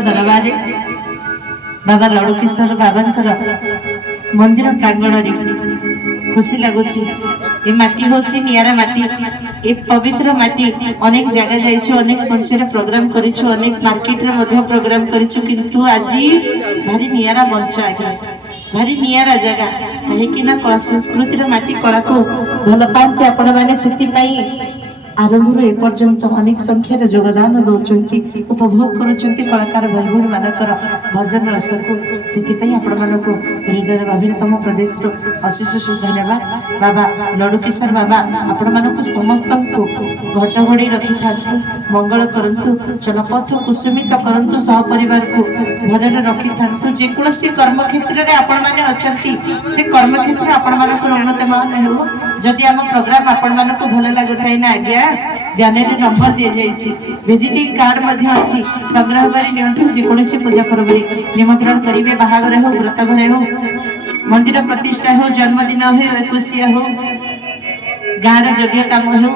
दरबार बाबा लड़ुकिशोर बाबा मंदिर प्रांगण खुशी लगुच ये माटी हूँ निरा माटी ए पवित्र माटी अनेक जगह जाइछु अनेक मंच रे प्रोग्राम करिछु अनेक मार्केट रे मध्य प्रोग्राम करिछु किंतु आज भारी निरा मंच आगे भारी निरा जगह कहीं कला संस्कृतिर माटी कला को भल पाते आपण मैंने से आरंभ एपर्यंत अनेक संख्यार योगदान दौरान उपभोग कलाकार भाई भूण मानकर भजन रस को हृदय गभीरतम प्रदेश अशेष धन्यवाद बाबा लड़ुकिशोर बाबा आपण समस्त को घट घोड़े रखि था मंगल करंतु चलपथ कुसुमित करंतु सहपरिवार को भल रखि था जेकोसी कर्म क्षेत्र में आपण मैंने अच्छा से कर्म क्षेत्र आपण उन्नतमान हो जदि आम प्रोग्राम आपण मानक भल लगुए ना आज्ञा बैनर नंबर दि जाइए विजिटिंग कार्ड अच्छी संग्रह कर जेकोसी पूजा पर्व निमंत्रण करेंगे बाहागर हो व्रत घर हो मंदिर प्रतिष्ठा हो जन्मदिन हो 21 हो गाँव यज्ञ काम हो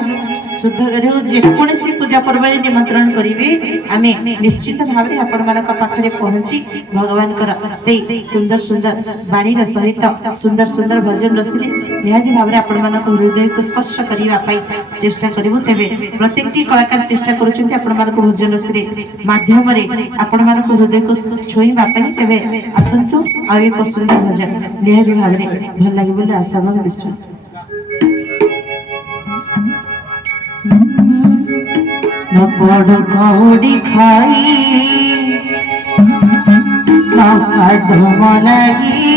शुद्ध हो जेकोसी पूजा पर्व निमंत्रण करेंगे आम निश्चित भाव में आपण मान पाखे पहुंची भगवान से सुंदर सुंदर बाणीर सहित सुंदर सुंदर भजन रसी निहाती भाव में आपण मान हृदय को स्पर्श करने चेष्टा करूँ तेज प्रत्येक कलाकार चेष्टा कर भजन रसी मध्यम आपण मान हृदय को छुईवाई तेज आसतु आ एक सुंदर भजन निहाती भाव में भल लगे बोले आशा और विश्वास न बड़ कौड़ी खाई न कदम लगी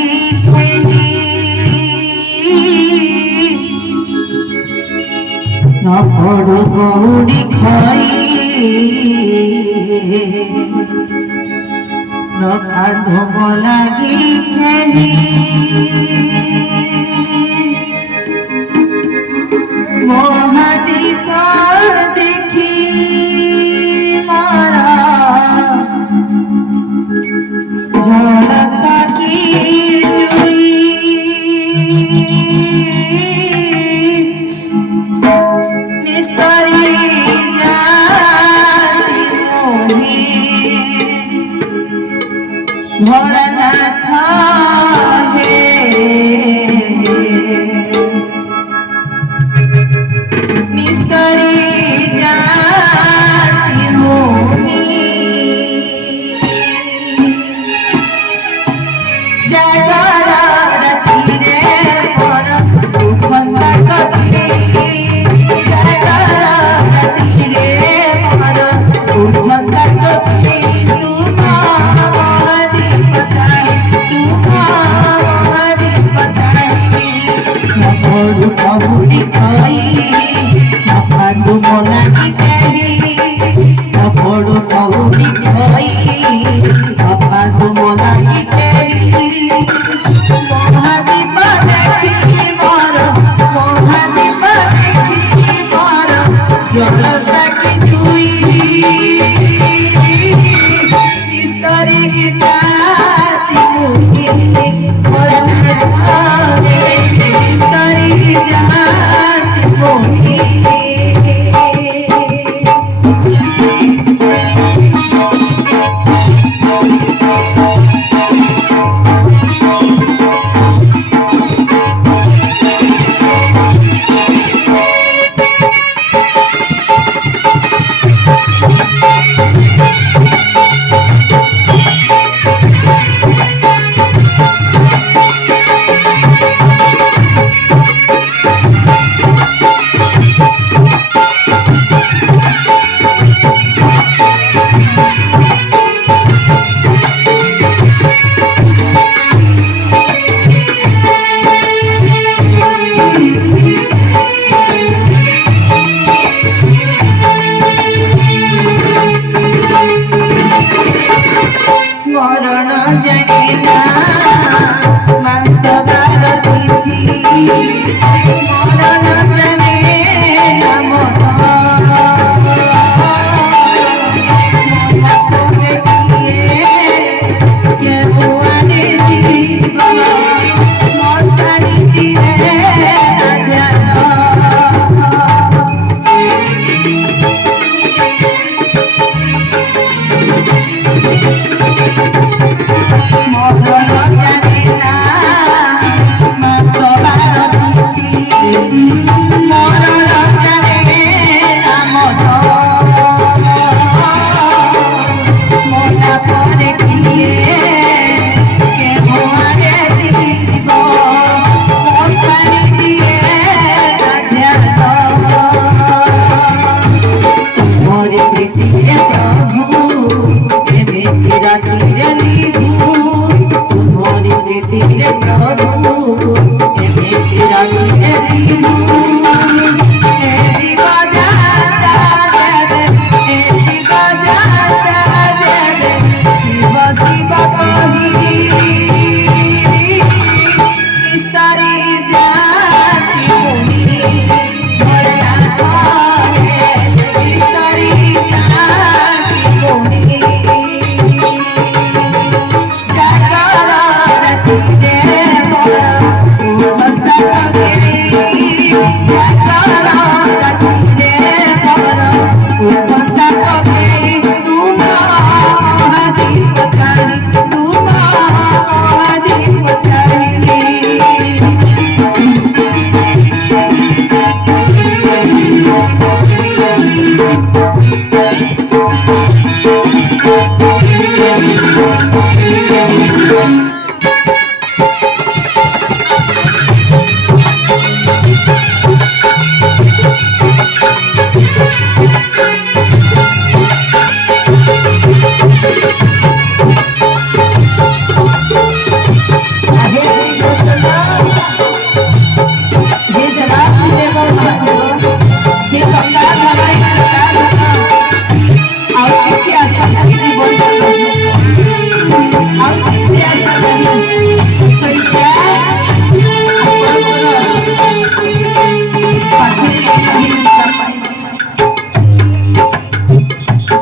न बड़ कौड़ी खाई न कदम लगी महादीप देखी मारा झलका की जुई मिस्त्री जाती मोही भोलानाथ है মরণ জানে না মাস বার তিথি মরণ জানে না মরা পরে কিয়ে কেহ আরে জীব মশারি দিয়ে ধ্যান মোর প্রীতিরে প্রভু এমিতি রাতিরে লিভু মোর প্রীতিরে প্রভু এমিতি রাতিরে লিভু এ জীব যাতা দেবে এ জীব যাতা দেবে শিব শিব কহি বিস্তারি জাতি মুনি ভোলা কহে বিস্তারি জাতি মুনি জাগর রাতিরে মোর উন্মত্ত কগেই জাগর রাতিরে মোর উন্মত্ত কগেই তুমা মহাদীপ ছাড়ি তুমা মহাদীপ ছাড়ি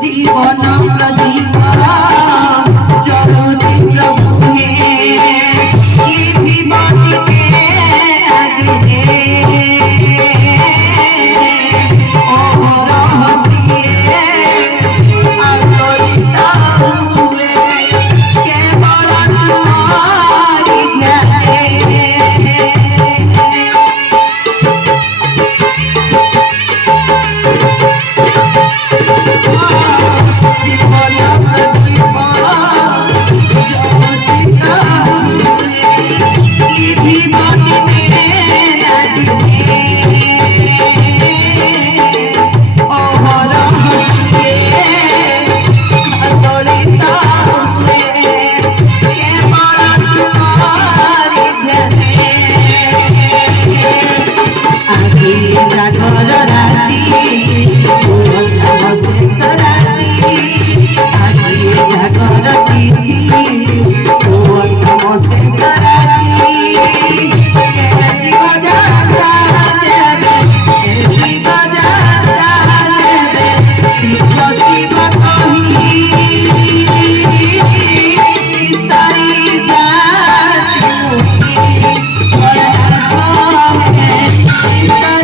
জীবন প্রদীপ জ্যোতি প্রভু হে কি বিবটিতে লাগিরে ও রহস্যে আলোলিত হুয়ে কেবল তোমারি ধ্যানে জীবন প্রদীপ জ্যোতি প্রভু হে কি বিবটিতে লাগিরে ও রহস্যে আলোলিত হুয়ে কেবল তোমারি ধ্যানে আজি জাগর রাতি শেষ